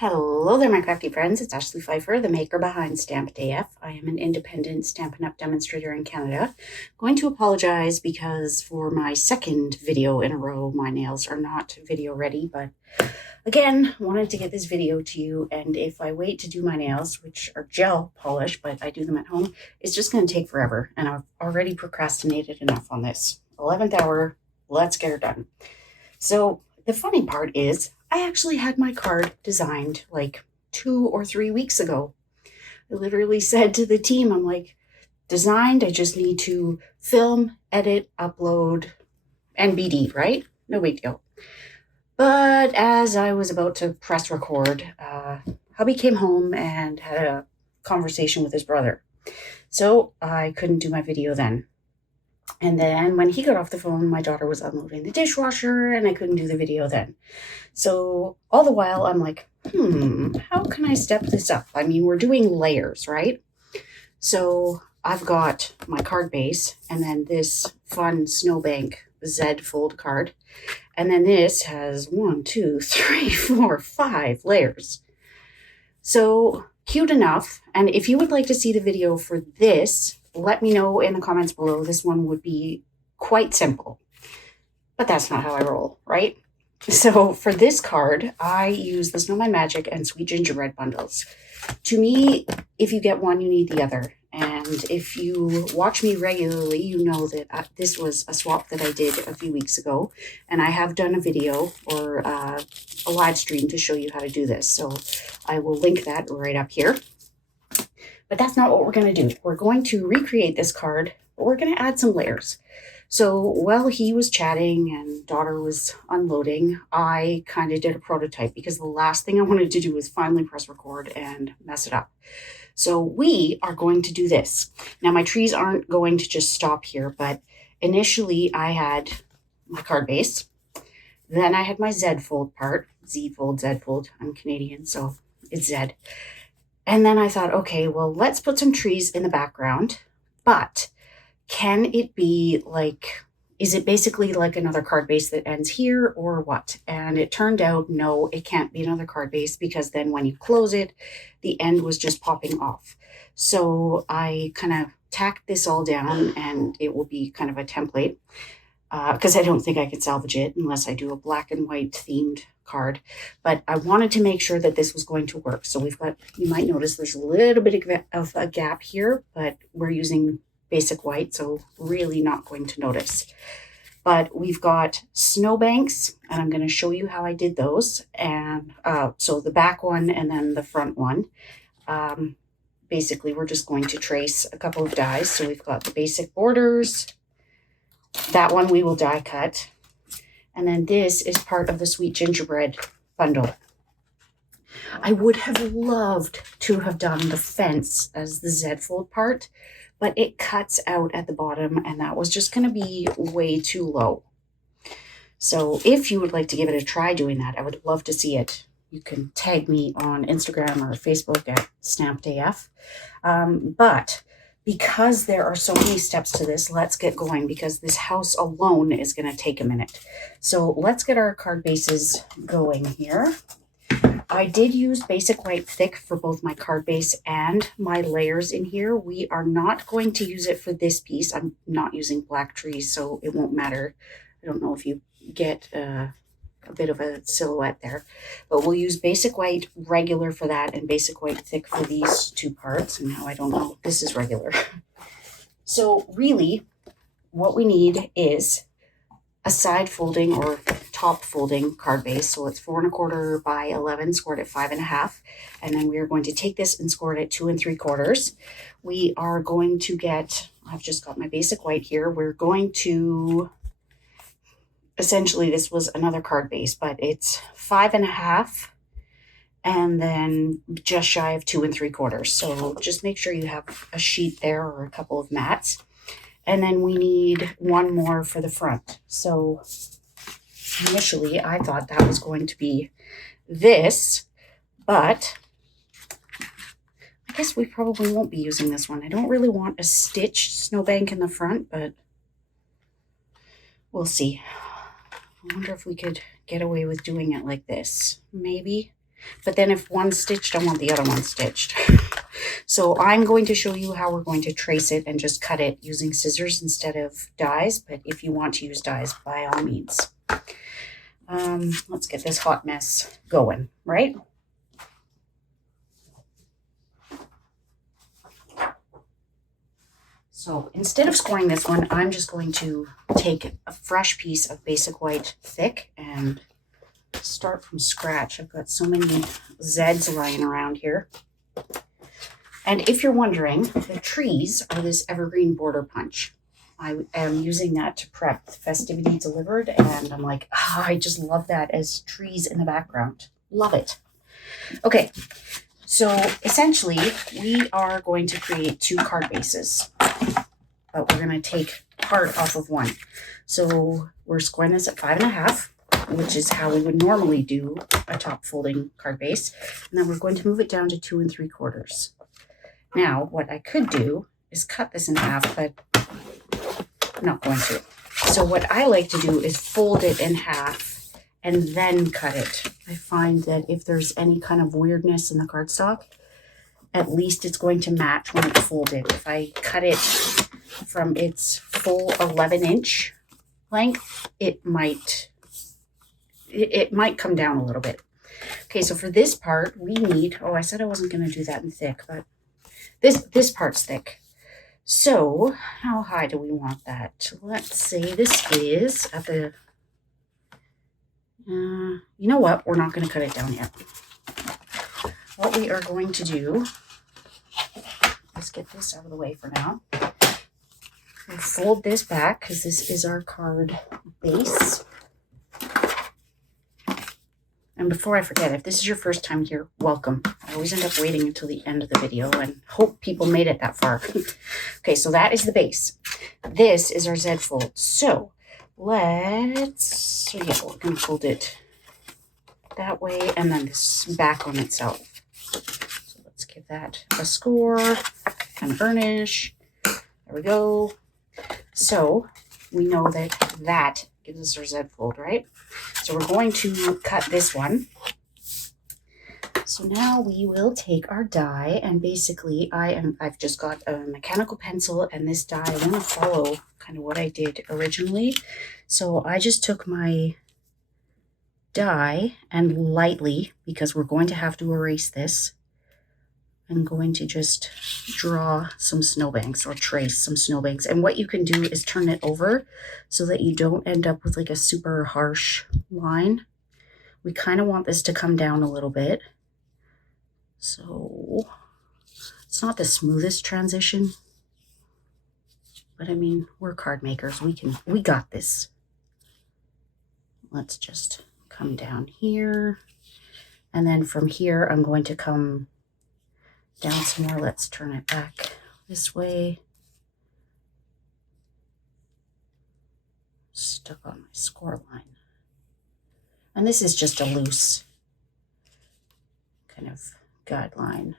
Hello there, my crafty friends. It's Ashley Pfeiffer, the maker behind Stampin' AF. I am an independent Stampin' Up! Demonstrator in Canada. Going to apologize because for my second video in a row, my nails are not video ready, but again, wanted to get this video to you, and if I wait to do my nails, which are gel polish, but I do them at home, it's just going to take forever, and I've already procrastinated enough on this. 11th hour, let's get her done. So the funny part is I actually had my card designed like 2 or 3 weeks ago. I literally said to the team, I'm like, designed, I just need to film, edit, upload, and BD, right? No big deal. But as I was about to press record, hubby came home and had a conversation with his brother. So I couldn't do my video then. And then when he got off the phone, my daughter was unloading the dishwasher and I couldn't do the video then. So all the while I'm like, how can I step this up? I mean, we're doing layers, right? So I've got my card base and then this fun Snowbank Z fold card. And then this has 1, 2, 3, 4, 5 layers. So cute enough. And if you would like to see the video for this, let me know in the comments below. This one would be quite simple, but that's not how I roll, right? So for this card, I use the Snowman Magic and Sweet Gingerbread bundles. To me, if you get one, you need the other. And if you watch me regularly, you know that this was a swap that I did a few weeks ago. And I have done a video or a live stream to show you how to do this. So I will link that right up here. But that's not what we're going to do. We're going to recreate this card, but we're going to add some layers. So while he was chatting and daughter was unloading, I kind of did a prototype because the last thing I wanted to do was finally press record and mess it up. So we are going to do this. Now my trees aren't going to just stop here, but initially I had my card base. Then I had my Z fold part, Z fold, Z fold. I'm Canadian, so it's Z. And then I thought, okay, well, let's put some trees in the background, but can it be like, is it basically like another card base that ends here or what? And it turned out, no, it can't be another card base because then when you close it, the end was just popping off. So I kind of tacked this all down and it will be kind of a template because I don't think I can salvage it unless I do a black and white themed card, but I wanted to make sure that this was going to work. So we've got, you might notice there's a little bit of a gap here, but we're using basic white, so really not going to notice. But we've got snowbanks, and I'm going to show you how I did those. And so the back one and then the front one. Basically, we're just going to trace a couple of dies. So we've got the basic borders. That one we will die cut. And then this is part of the Sweet Gingerbread bundle. I would have loved to have done the fence as the Z fold part, but it cuts out at the bottom and that was just going to be way too low. So if you would like to give it a try doing that, I would love to see it. You can tag me on Instagram or Facebook at StampedAF. But because there are so many steps to this, let's get going because this house alone is going to take a minute. So let's get our card bases going here. I did use basic white thick for both my card base and my layers in here. We are not going to use it for this piece. I'm not using black trees, so it won't matter. I don't know if you get a bit of a silhouette there, but we'll use basic white regular for that and basic white thick for these two parts. And now I don't know, this is regular. So really what we need is a side folding or top folding card base. So it's 4 1/4 by 11, scored at 5 1/2. And then we are going to take this and score it at 2 3/4. We are going to get, I've just got my basic white here. We're going to, essentially this was another card base, but it's 5 1/2 and then just shy of 2 3/4. So just make sure you have a sheet there or a couple of mats. And then we need one more for the front. So initially I thought that was going to be this, but I guess we probably won't be using this one. I don't really want a stitched snowbank in the front, but we'll see. I wonder if we could get away with doing it like this. Maybe. But then if one's stitched, I want the other one stitched. So I'm going to show you how we're going to trace it and just cut it using scissors instead of dies. But if you want to use dies, by all means. Let's get this hot mess going, right? So instead of scoring this one, I'm just going to take a fresh piece of basic white thick and start from scratch. I've got so many Zs lying around here. And if you're wondering, the trees are this evergreen border punch. I am using that to prep the festivity delivered, and I'm like, oh, I just love that as trees in the background. Love it. Okay, so essentially we are going to create 2 card bases, but we're going to take part off of one. So we're scoring this at 5.5, which is how we would normally do a top folding card base. And then we're going to move it down to 2 3/4. Now, what I could do is cut this in half, but I'm not going to. So what I like to do is fold it in half and then cut it. I find that if there's any kind of weirdness in the cardstock, at least it's going to match when it's folded. If I cut it from its full 11-inch length, it might come down a little bit. Okay, so for this part, we need, oh, I said I wasn't going to do that in thick, but this part's thick. So how high do we want that? Let's say this is at the, you know what? We're not going to cut it down yet. What we are going to do, let's get this out of the way for now. We'll fold this back because this is our card base. And before I forget, if this is your first time here, welcome. I always end up waiting until the end of the video and hope people made it that far. Okay, so that is the base. This is our Z fold. So yeah, we're going to fold it that way and then this back on itself. So let's give that a score and burnish. There we go. So we know that that gives us our Z fold, right? So we're going to cut this one. So now we will take our die, and basically I've just got a mechanical pencil and this die. I want to follow kind of what I did originally. So I just took my die and lightly, because we're going to have to erase this, I'm going to just draw some snowbanks or trace some snowbanks. And what you can do is turn it over so that you don't end up with like a super harsh line. We kind of want this to come down a little bit. So it's not the smoothest transition, but I mean, we're card makers. We got this. Let's just come down here. And then from here, I'm going to come down some more. Let's turn it back this way. Stuck on my score line. And this is just a loose kind of guideline.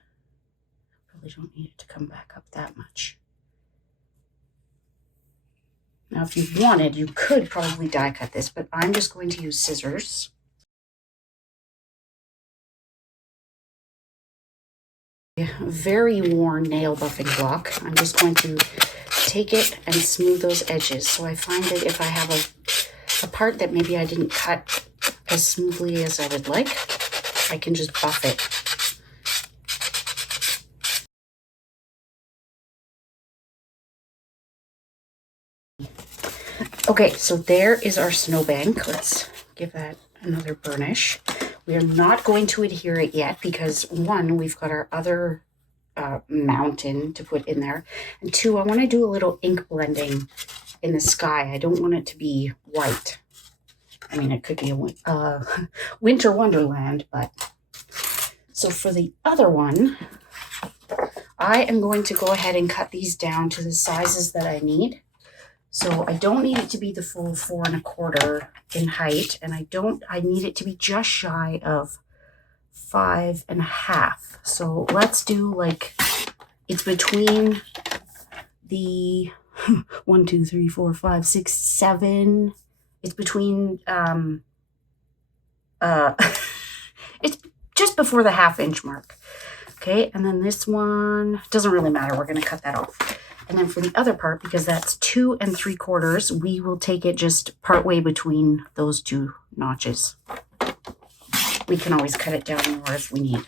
Probably don't need it to come back up that much. Now, if you wanted, you could probably die cut this, but I'm just going to use scissors. Very worn nail buffing block. I'm just going to take it and smooth those edges. So I find that if I have a part that maybe I didn't cut as smoothly as I would like, I can just buff it. Okay, so there is our snowbank. Let's give that another burnish. We are not going to adhere it yet because 1, we've got our other mountain to put in there. And 2, I want to do a little ink blending in the sky. I don't want it to be white. I mean, it could be a winter wonderland, but... So for the other one, I am going to go ahead and cut these down to the sizes that I need. So I don't need it to be the full 4 1/4 in height, and I need it to be just shy of 5 1/2. So let's do like, it's between the 1, 2, 3, 4, 5, 6, 7. It's between, it's just before the 1/2 inch mark. Okay, and then this one, doesn't really matter. We're going to cut that off. And then for the other part, because that's 2 3/4, we will take it just partway between those 2 notches. We can always cut it down more if we need.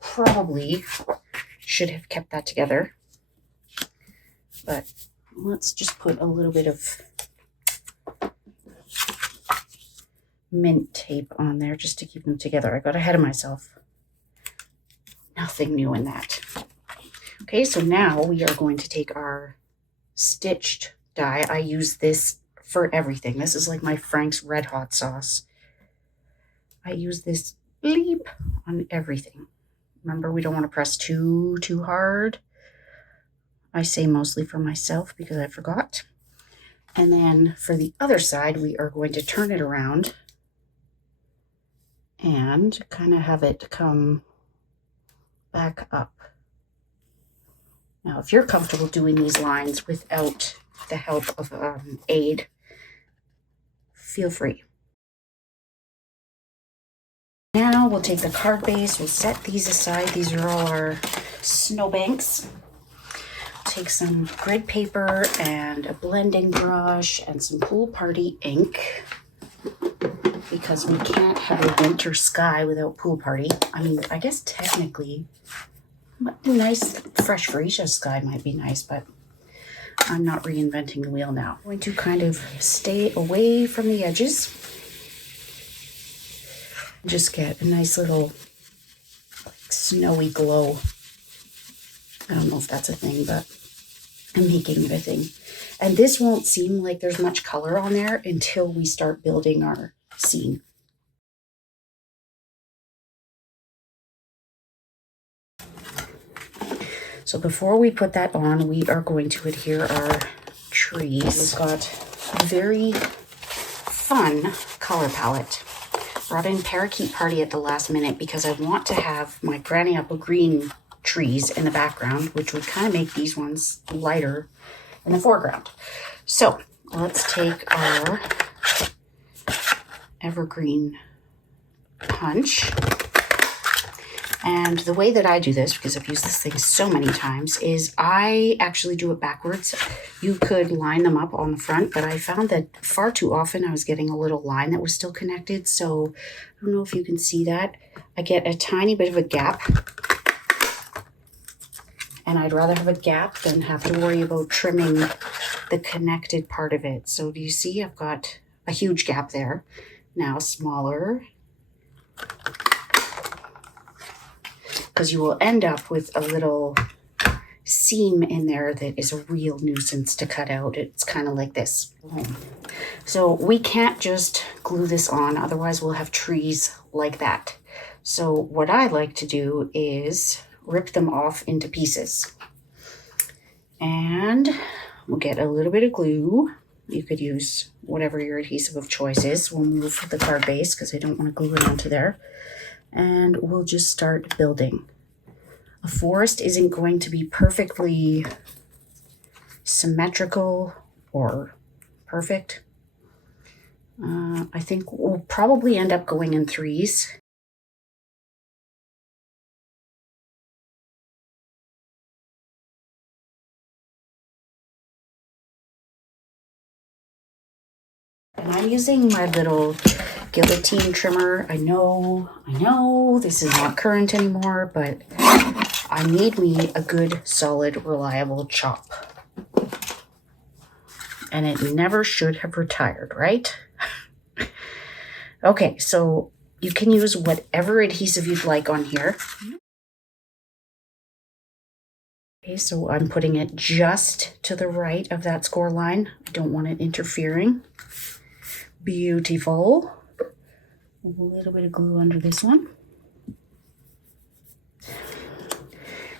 Probably should have kept that together, but let's just put a little bit of mint tape on there just to keep them together. I got ahead of myself. Nothing new in that. Okay, so now we are going to take our stitched die. I use this for everything. This is like my Frank's Red Hot sauce. I use this bleep on everything. Remember, we don't want to press too hard. I say mostly for myself because I forgot. And then for the other side, we are going to turn it around and kind of have it come back up. Now, if you're comfortable doing these lines without the help of aid, feel free. Now we'll take the card base, we'll set these aside. These are all our snowbanks. Take some grid paper and a blending brush and some pool party ink, because we can't have a winter sky without pool party. I mean, I guess technically a nice fresh freesia sky might be nice, but I'm not reinventing the wheel now. I'm going to kind of stay away from the edges. Just get a nice little snowy glow. I don't know if that's a thing, but I'm making it a thing. And this won't seem like there's much color on there until we start building our scene. So before we put that on, we are going to adhere our trees. We've got a very fun color palette. Brought in Parakeet Party at the last minute because I want to have my Granny Apple Green trees in the background, which would kind of make these ones lighter in the foreground. So let's take our Evergreen Punch. And the way that I do this, because I've used this thing so many times, is I actually do it backwards. You could line them up on the front, but I found that far too often I was getting a little line that was still connected. So I don't know if you can see that. I get a tiny bit of a gap. And I'd rather have a gap than have to worry about trimming the connected part of it. So do you see? I've got a huge gap there. Now smaller. Because you will end up with a little seam in there that is a real nuisance to cut out. It's kind of like this. So we can't just glue this on, otherwise we'll have trees like that. So what I like to do is rip them off into pieces. And we'll get a little bit of glue. You could use whatever your adhesive of choice is. We'll move the card base because I don't want to glue it onto there. And we'll just start building. A forest isn't going to be perfectly symmetrical or perfect. I think we'll probably end up going in threes. And I'm using my little guillotine trimmer. I know, this is not current anymore, but I need me a good, solid, reliable chop. And it never should have retired, right? Okay, so you can use whatever adhesive you'd like on here. Okay, so I'm putting it just to the right of that score line. I don't want it interfering. Beautiful. A little bit of glue under this one.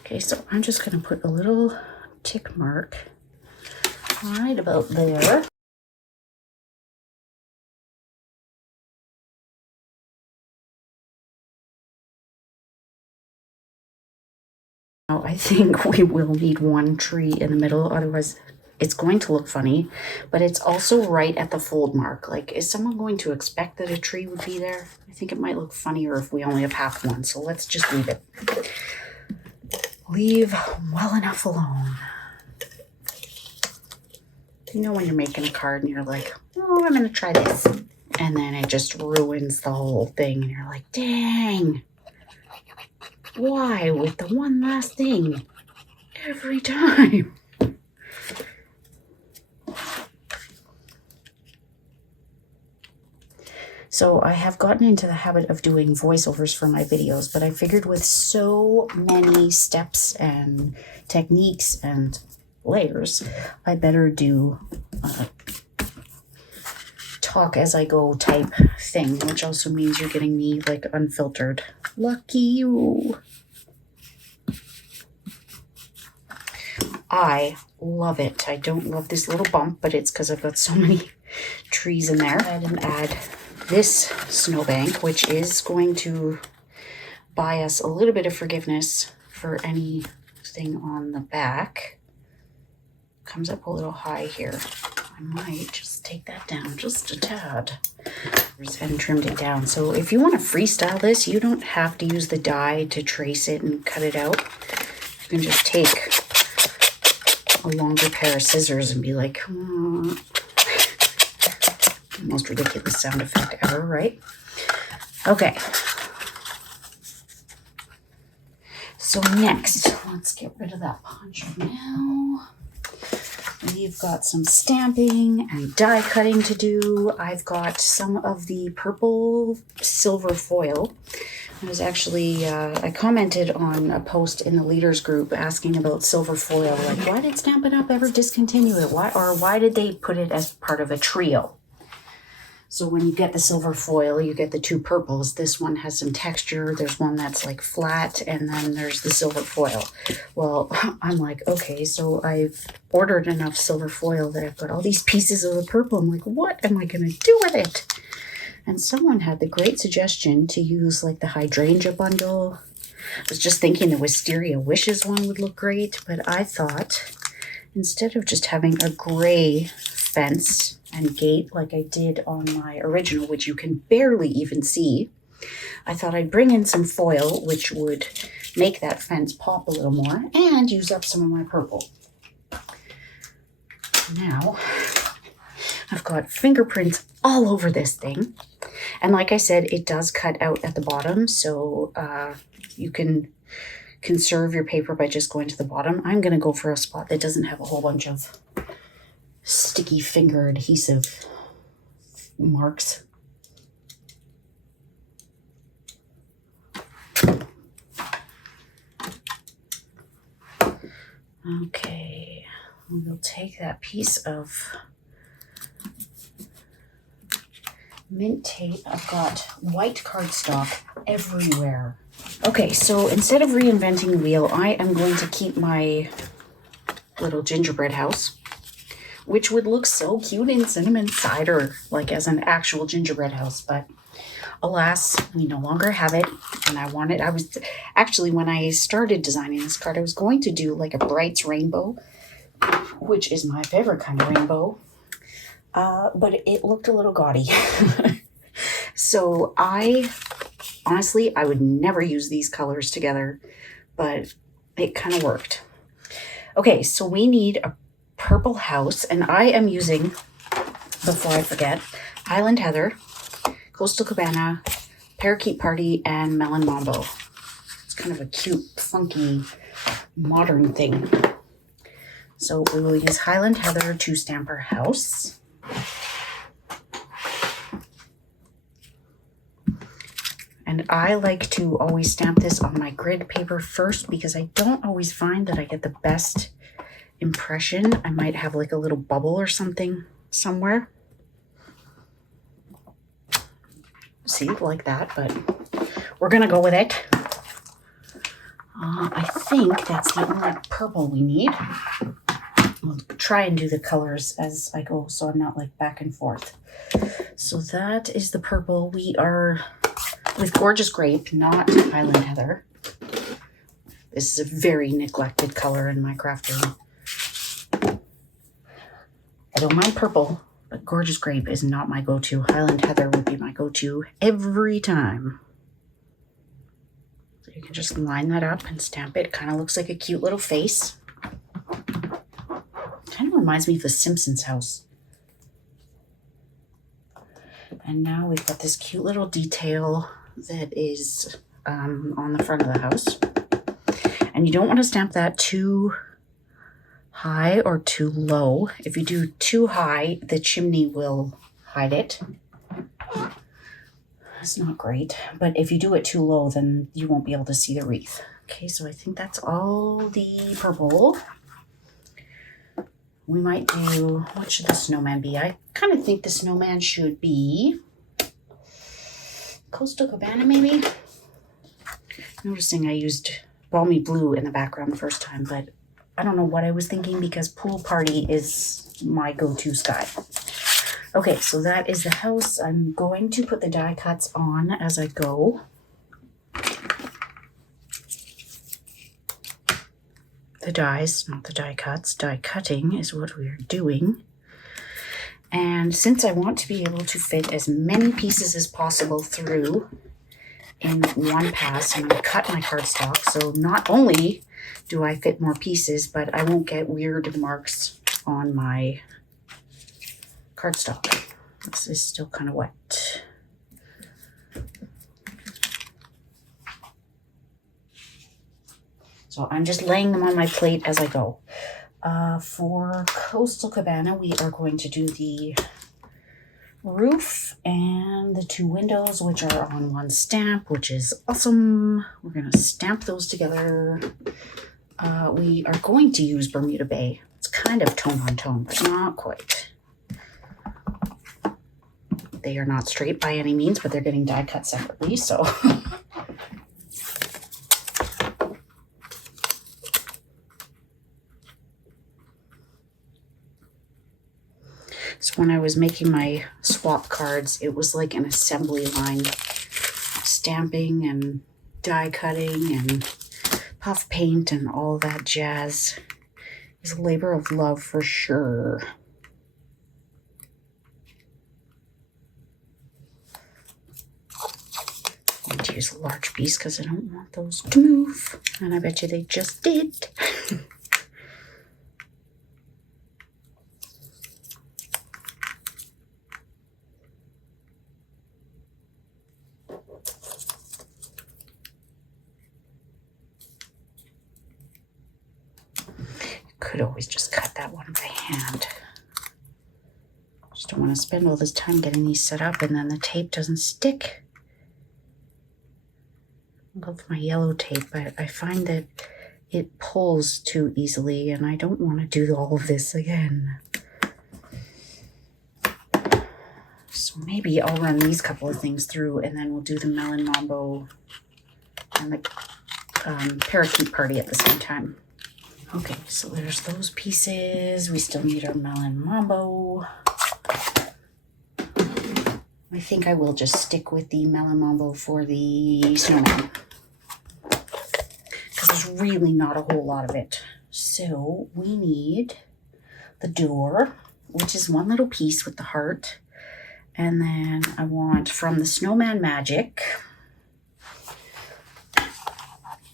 Okay, so I'm just going to put a little tick mark right about there. Now I think we will need one tree in the middle, otherwise it's going to look funny, but it's also right at the fold mark. Like, is someone going to expect that a tree would be there? I think it might look funnier if we only have half one, so let's just leave it. Leave well enough alone. You know when you're making a card and you're like, oh, I'm going to try this. And then it just ruins the whole thing. And you're like, dang. Why with the one last thing every time? So I have gotten into the habit of doing voiceovers for my videos, but I figured with so many steps and techniques and layers, I better do talk as I go type thing, which also means you're getting me like unfiltered. Lucky you. I love it. I don't love this little bump, but it's because I've got so many trees in there. Go ahead and add this snowbank, which is going to buy us a little bit of forgiveness for anything on the back. Comes up a little high here. I might just take that down just a tad and trimmed it down. So if you want to freestyle this, you don't have to use the die to trace it and cut it out. You can just take a longer pair of scissors and be like, most ridiculous sound effect ever, right? Okay. So next, let's get rid of that punch now. We've got some stamping and die cutting to do. I've got some of the purple silver foil. I was actually, I commented on a post in the leaders group asking about silver foil. Like, why did Stampin' Up! Ever discontinue it? Why did they put it as part of a trio? So when you get the silver foil, you get the two purples. This one has some texture. There's one that's like flat, and then there's the silver foil. Well, I'm like, okay, so I've ordered enough silver foil that I've got all these pieces of the purple. I'm like, what am I going to do with it? And someone had the great suggestion to use like the hydrangea bundle. I was just thinking the Wisteria Wishes one would look great, but I thought instead of just having a gray fence and gate like I did on my original, which you can barely even see, I thought I'd bring in some foil, which would make that fence pop a little more and use up some of my purple. Now, I've got fingerprints all over this thing. And like I said, it does cut out at the bottom, so you can conserve your paper by just going to the bottom. I'm going to go for a spot that doesn't have a whole bunch of sticky finger adhesive marks. Okay, we'll take that piece of mint tape. I've got white cardstock everywhere. Okay, so instead of reinventing the wheel, I am going to keep my little gingerbread house, which would look so cute in cinnamon cider, like as an actual gingerbread house. But alas, we no longer have it. And I was actually, when I started designing this card, I was going to do like a Brights rainbow, which is my favorite kind of rainbow. But it looked a little gaudy. So honestly, I would never use these colors together, but it kind of worked. Okay, so we need a purple house, and I am using, before I forget, Highland Heather, Coastal Cabana, Parakeet Party, and Melon Mambo. It's kind of a cute, funky, modern thing. So we will use Highland Heather to stamp our house. And I like to always stamp this on my grid paper first because I don't always find that I get the best impression. I might have like a little bubble or something somewhere. See, like that, but we're gonna go with it. I think that's the only purple we need. I'll try and do the colors as I go so I'm not like back and forth. So that is the purple. We are with Gorgeous Grape, not Highland Heather. This is a very neglected color in my craft room. I don't mind purple, but Gorgeous Grape is not my go-to. Highland Heather would be my go-to every time. So you can just line that up and stamp it. Kind of looks like a cute little face. Kind of reminds me of the Simpsons house. And now we've got this cute little detail that is on the front of the house. And you don't want to stamp that too high or too low. If you do too high, the chimney will hide it. That's not great. But if you do it too low, then you won't be able to see the wreath. Okay, so I think that's all the purple. We might do, what should the snowman be? I kind of think the snowman should be Coastal Cabana, maybe? Noticing I used Balmy Blue in the background the first time, but I don't know what I was thinking because Pool Party is my go-to sky. Okay, so that is the house. I'm going to put the die cuts on as I go. The dies, not the die cuts. Die cutting is what we are doing. And since I want to be able to fit as many pieces as possible through in one pass, I'm going to cut my cardstock. So not only do I fit more pieces, but I won't get weird marks on my cardstock. This is still kind of wet. So I'm just laying them on my plate as I go. For Coastal Cabana, we are going to do the roof and the two windows, which are on one stamp, which is awesome. We're going to stamp those together. We are going to use Bermuda Bay. It's kind of tone on tone, but not quite. They are not straight by any means, but they're getting die cut separately, so. So when I was making my swap cards, it was like an assembly line. Stamping and die cutting and puff paint and all that jazz. It's a labor of love for sure. I'm going to use a large piece because I don't want those to move. And I bet you they just did. Could always just cut that one by hand. Just don't want to spend all this time getting these set up and then the tape doesn't stick. I love my yellow tape, but I find that it pulls too easily and I don't want to do all of this again. So maybe I'll run these couple of things through and then we'll do the Melon Mambo and the Parakeet Party at the same time. Okay, so there's those pieces. We still need our Melon Mambo. I think I will just stick with the Melon Mambo for the snowman, because there's really not a whole lot of it. So we need the door, which is one little piece with the heart. And then I want from the Snowman Magic,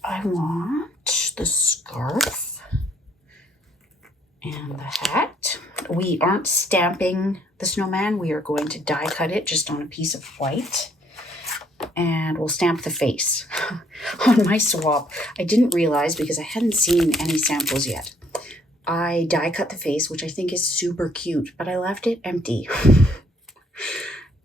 I want the scarf and the hat. We aren't stamping the snowman. We are going to die cut it just on a piece of white. And we'll stamp the face. On my swap, I didn't realize because I hadn't seen any samples yet. I die cut the face, which I think is super cute, but I left it empty.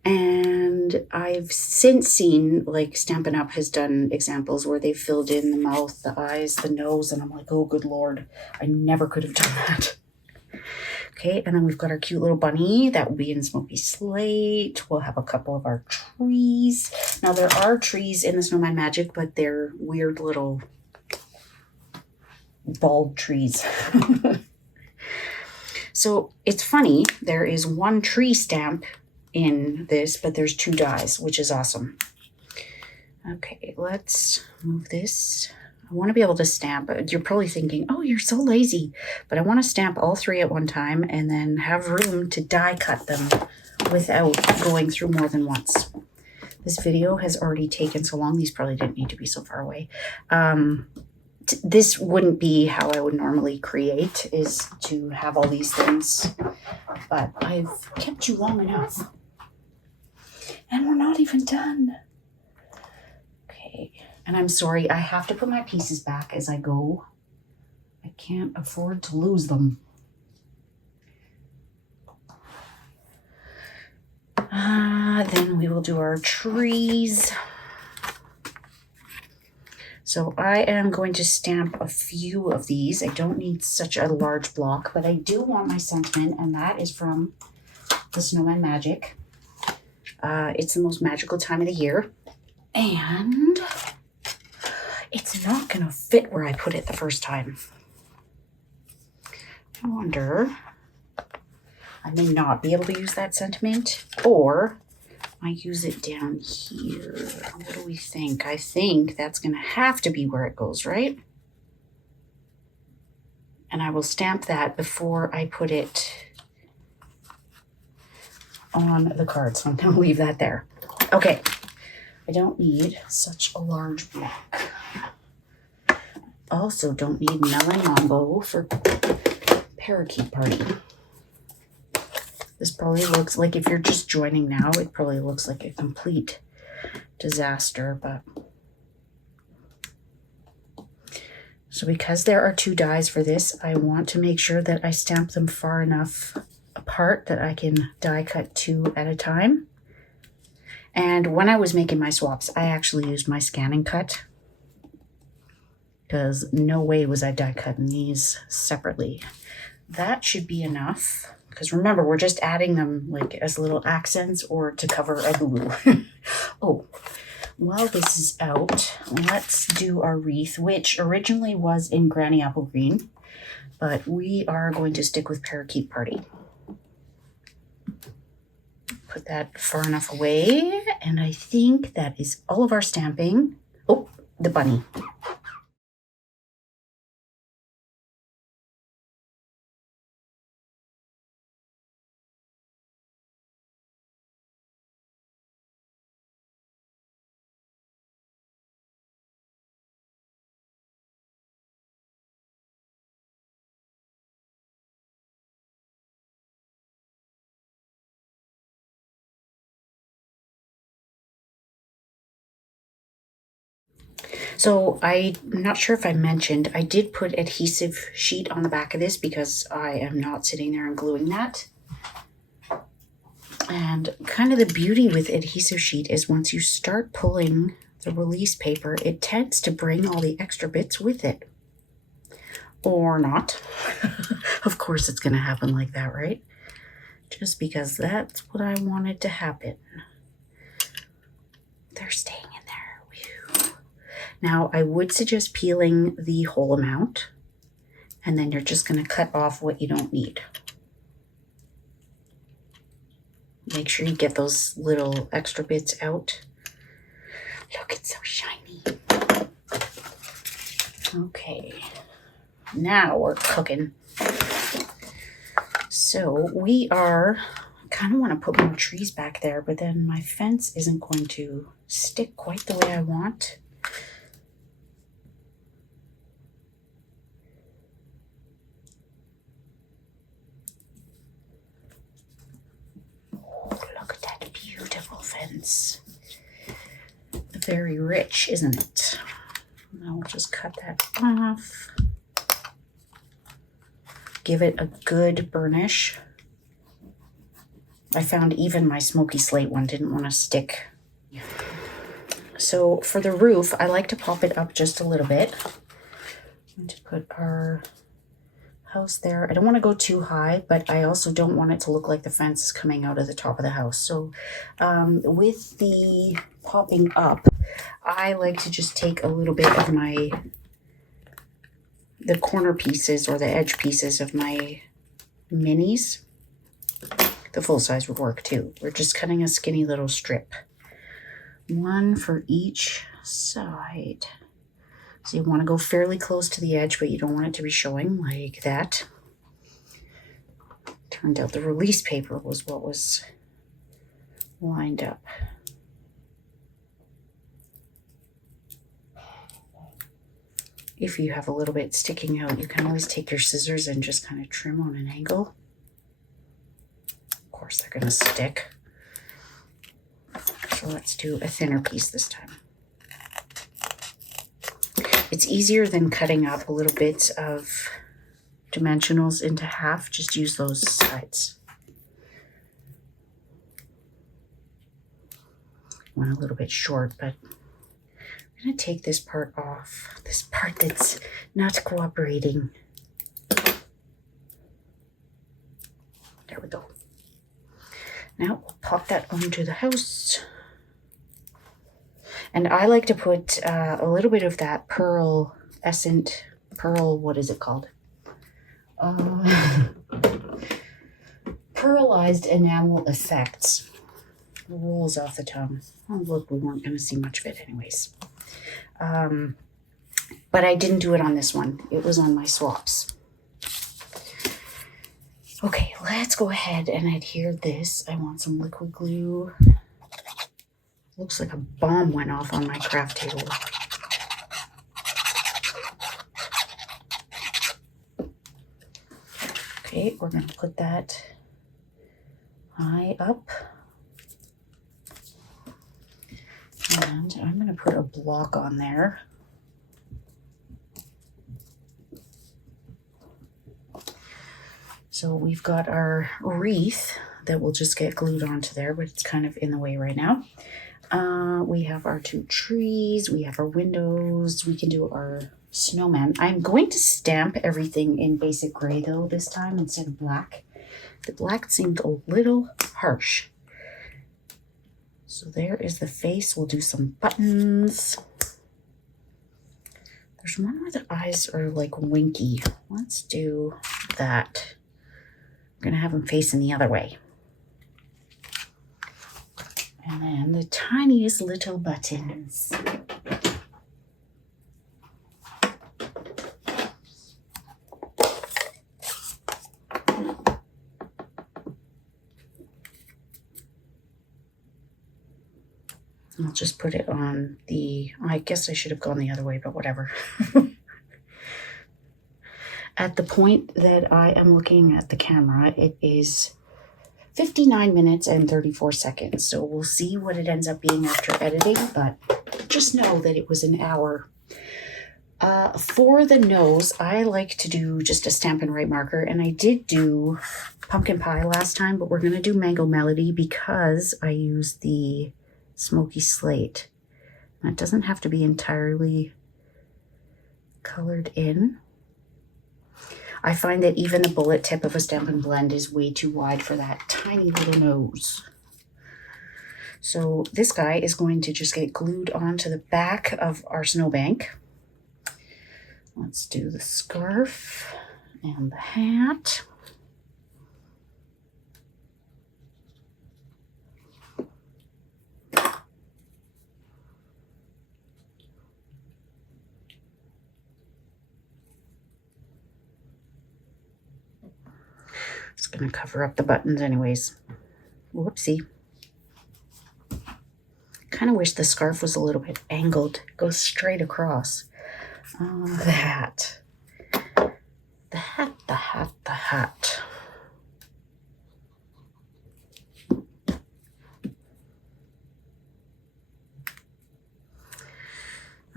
And I've since seen, like, Stampin' Up! Has done examples where they filled in the mouth, the eyes, the nose, and I'm like, oh, good Lord, I never could have done that. Okay, and then we've got our cute little bunny that will be in Smoky Slate. We'll have a couple of our trees. Now, there are trees in the Snowman Magic, but they're weird little bald trees. So it's funny, there is one tree stamp in this, but there's two dies, which is awesome. Okay, let's move this I want to be able to stamp. You're probably thinking, oh, you're so lazy. But I want to stamp all 3 at one time and then have room to die cut them without going through more than once. This video has already taken so long. These probably didn't need to be so far away. This wouldn't be how I would normally create, is to have all these things. But I've kept you long enough. And we're not even done. Okay. And I'm sorry, I have to put my pieces back as I go. I can't afford to lose them. Then we will do our trees. So I am going to stamp a few of these. I don't need such a large block, but I do want my sentiment, and that is from the Snowman Magic. It's the most magical time of the year. And it's not going to fit where I put it the first time. I wonder, I may not be able to use that sentiment, or I use it down here. What do we think? I think that's going to have to be where it goes, right? And I will stamp that before I put it on the card. So I'm going to leave that there. Okay. I don't need such a large block. Also don't need Melon Mambo for Parakeet Party. This probably looks like, if you're just joining now, it probably looks like a complete disaster, but. So because there are 2 dies for this, I want to make sure that I stamp them far enough apart that I can die cut 2 at a time. And when I was making my swaps, I actually used my scanning cut, because no way was I die cutting these separately. That should be enough. Because remember, we're just adding them like as little accents or to cover a glue. Oh, while this is out, let's do our wreath, which originally was in Granny Apple Green, but we are going to stick with Parakeet Party. Put that far enough away, and I think that is all of our stamping. Oh, the bunny. So I'm not sure if I mentioned, I did put adhesive sheet on the back of this because I am not sitting there and gluing that. And kind of the beauty with adhesive sheet is once you start pulling the release paper, it tends to bring all the extra bits with it. Or not. Of course it's going to happen like that, right? Just because that's what I wanted to happen. They're staying in there. Whew. Now, I would suggest peeling the whole amount, and then you're just going to cut off what you don't need. Make sure you get those little extra bits out. Look, it's so shiny. Okay, now we're cooking. So we are, kind of want to put more trees back there, but then my fence isn't going to stick quite the way I want. Oh, look at that beautiful fence. Very rich, isn't it? Now we'll just cut that off. Give it a good burnish. I found even my smoky slate one didn't want to stick. So for the roof, I like to pop it up just a little bit. I'm going to put our house there. I don't want to go too high, but I also don't want it to look like the fence is coming out of the top of the house. So with the popping up, I like to just take a little bit of the corner pieces or the edge pieces of my minis. The full size would work too. We're just cutting a skinny little strip. One for each side. So you want to go fairly close to the edge, but you don't want it to be showing like that. Turned out the release paper was what was lined up. If you have a little bit sticking out, you can always take your scissors and just kind of trim on an angle. Of course, they're going to stick. So let's do a thinner piece this time. It's easier than cutting up a little bit of dimensionals into half. Just use those sides. Went a little bit short, but I'm going to take this part off. This part that's not cooperating. There we go. Now we'll pop that onto the house. And I like to put a little bit of that pearl, what is it called? Pearlized enamel effects. Rolls off the tongue. Oh, look, we weren't going to see much of it anyways. But I didn't do it on this one. It was on my swaps. Okay, let's go ahead and adhere this. I want some liquid glue. Looks like a bomb went off on my craft table. Okay, we're going to put that high up. And I'm going to put a block on there. So we've got our wreath that will just get glued onto there, but it's kind of in the way right now. We have our two trees, we have our windows, we can do our snowman. I'm going to stamp everything in basic gray though this time instead of black. The black seemed a little harsh. So there is the face. We'll do some buttons. There's one where the eyes are like winky. Let's do that. I'm going to have them facing the other way. And then the tiniest little buttons. I'll just put it on the, I guess I should have gone the other way, but whatever. At the point that I am looking at the camera, it is 59 minutes and 34 seconds. So we'll see what it ends up being after editing, but just know that it was an hour. For the nose, I like to do just a Stampin' Write marker, and I did do pumpkin pie last time, but we're going to do mango melody because I used the smoky slate. That doesn't have to be entirely colored in. I find that even the bullet tip of a Stampin' Blend is way too wide for that tiny little nose. So this guy is going to just get glued onto the back of our snowbank. Let's do the scarf and the hat. It's going to cover up the buttons anyways. Whoopsie. Kind of wish the scarf was a little bit angled. Goes straight across. The hat. The hat, the hat, the hat.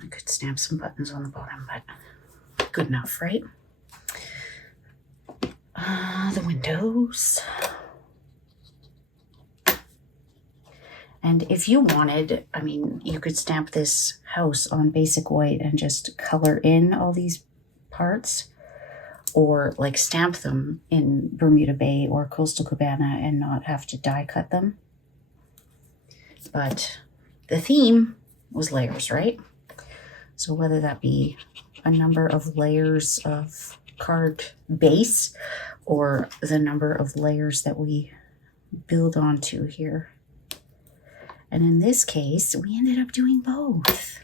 I could stamp some buttons on the bottom, but good enough, right? The windows. And if you wanted, I mean, you could stamp this house on basic white and just color in all these parts, or like stamp them in Bermuda Bay or Coastal Cabana and not have to die cut them. But the theme was layers, right? So whether that be a number of layers of card base or the number of layers that we build onto here. And in this case, we ended up doing both.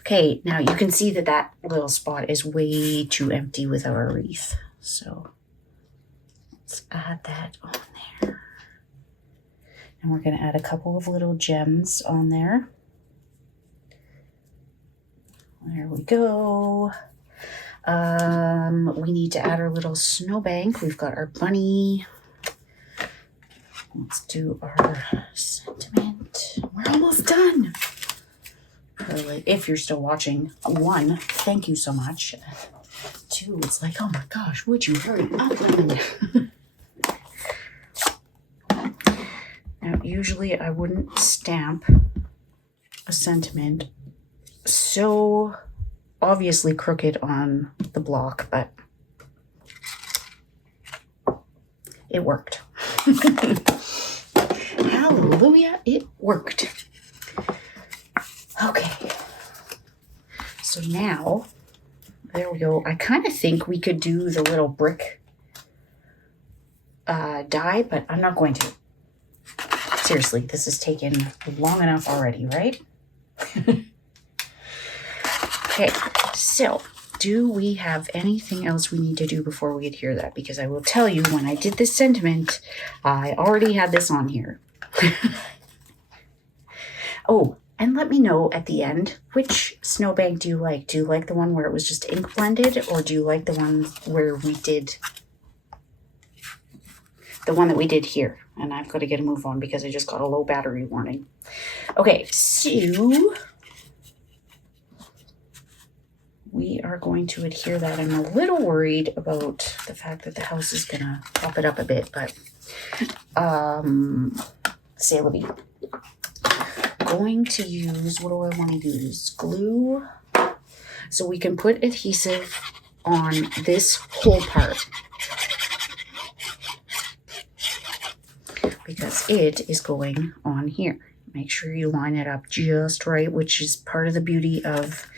Okay, now you can see that that little spot is way too empty without our wreath. So let's add that on there. And we're going to add a couple of little gems on there. There we go. We need to add our little snowbank. We've got our bunny. Let's do our sentiment. We're almost done. Really, if you're still watching, 1, thank you so much. 2, it's like, oh my gosh, would you hurry up, Lemon? Now, usually I wouldn't stamp a sentiment so obviously crooked on the block, but it worked. Hallelujah, it worked. Okay, so now, there we go. I kind of think we could do the little brick die, but I'm not going to. Seriously, this has taken long enough already, right? Okay, so do we have anything else we need to do before we adhere that? Because I will tell you, when I did this sentiment, I already had this on here. Oh, and let me know at the end, which snowbank do you like? Do you like the one where it was just ink blended, or do you like the one where we did the one that we did here? And I've got to get a move on because I just got a low battery warning. Okay, so we are going to adhere that. I'm a little worried about the fact that the house is going to pop it up a bit, but c'est la vie. Going to use, what do I want to use? Glue. So we can put adhesive on this whole part, because it is going on here. Make sure you line it up just right, which is part of the beauty of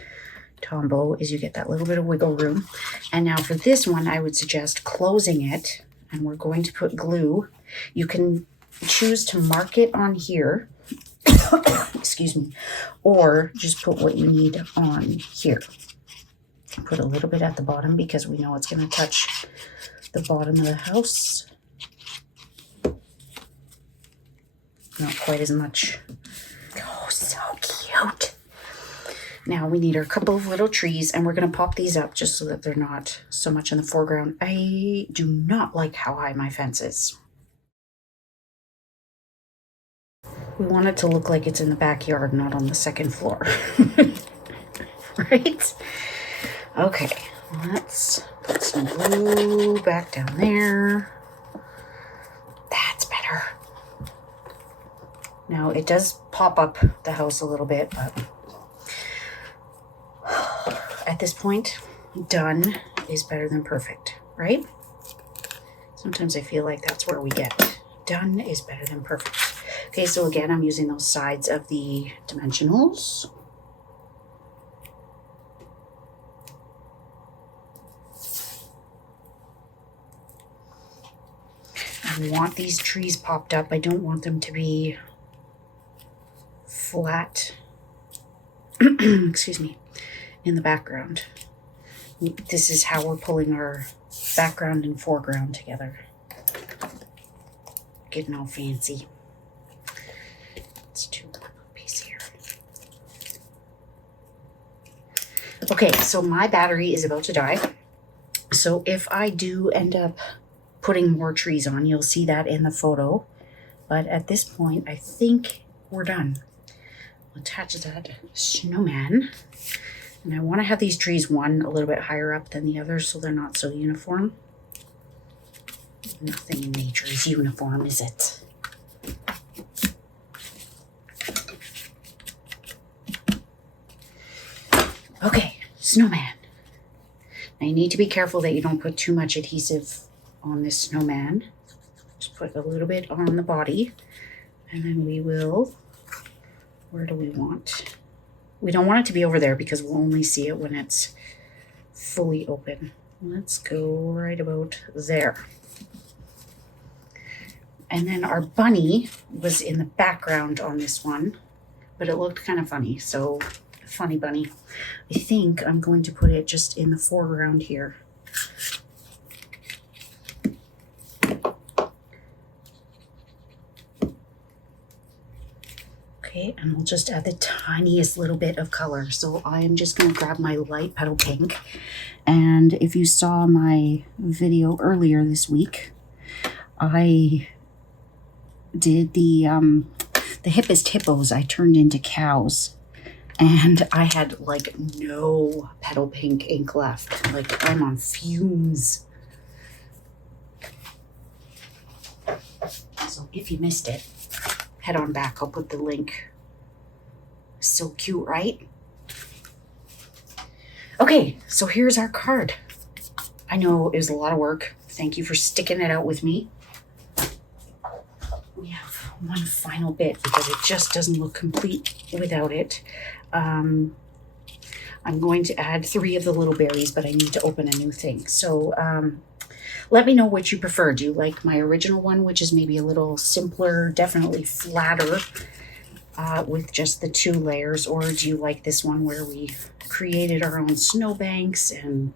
Tombow, is you get that little bit of wiggle room. And now for this one, I would suggest closing it, and we're going to put glue. You can choose to mark it on here, excuse me, or just put what you need on here. Put a little bit at the bottom because we know it's going to touch the bottom of the house. Not quite as much. Oh, so cute. Now we need our couple of little trees, and we're going to pop these up just so that they're not so much in the foreground. I do not like how high my fence is. We want it to look like it's in the backyard, not on the second floor. Right? Okay, let's put some glue back down there. That's better. Now it does pop up the house a little bit, but at this point, done is better than perfect, right? Sometimes I feel like that's where we get. Done is better than perfect. Okay, so again, I'm using those sides of the dimensionals. I want these trees popped up. I don't want them to be flat, excuse me, in the background. This is how we're pulling our background and foreground together. Getting all fancy. Let's do one piece here. Okay, so my battery is about to die. So if I do end up putting more trees on, you'll see that in the photo. But at this point, I think we're done. I'll attach that snowman. And I want to have these trees one a little bit higher up than the others so they're not so uniform. Nothing in nature is uniform, is it? Okay, snowman. Now you need to be careful that you don't put too much adhesive on this snowman. Just put a little bit on the body, and then we will, where do we want? We don't want it to be over there because we'll only see it when it's fully open. Let's go right about there. And then our bunny was in the background on this one, but it looked kind of funny. So funny bunny. I think I'm going to put it just in the foreground here. Okay, and we'll just add the tiniest little bit of color. So I am just going to grab my light petal pink. And if you saw my video earlier this week, I did the hippest hippos I turned into cows. And I had like no petal pink ink left. Like I'm on fumes. So if you missed it, head on back. I'll put the link. So cute, right? Okay, so here's our card. I know it was a lot of work. Thank you for sticking it out with me. We have one final bit because it just doesn't look complete without it. I'm going to add 3 of the little berries, but I need to open a new thing. So let me know which you prefer. Do you like my original one, which is maybe a little simpler, definitely flatter, with just the 2 layers, or do you like this one where we created our own snowbanks and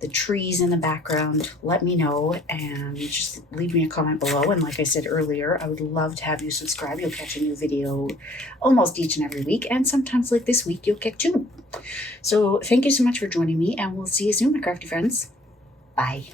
the trees in the background? Let me know and just leave me a comment below. And like I said earlier, I would love to have you subscribe. You'll catch a new video almost each and every week, and sometimes like this week you'll get 2. So thank you so much for joining me, and we'll see you soon, my crafty friends. Bye.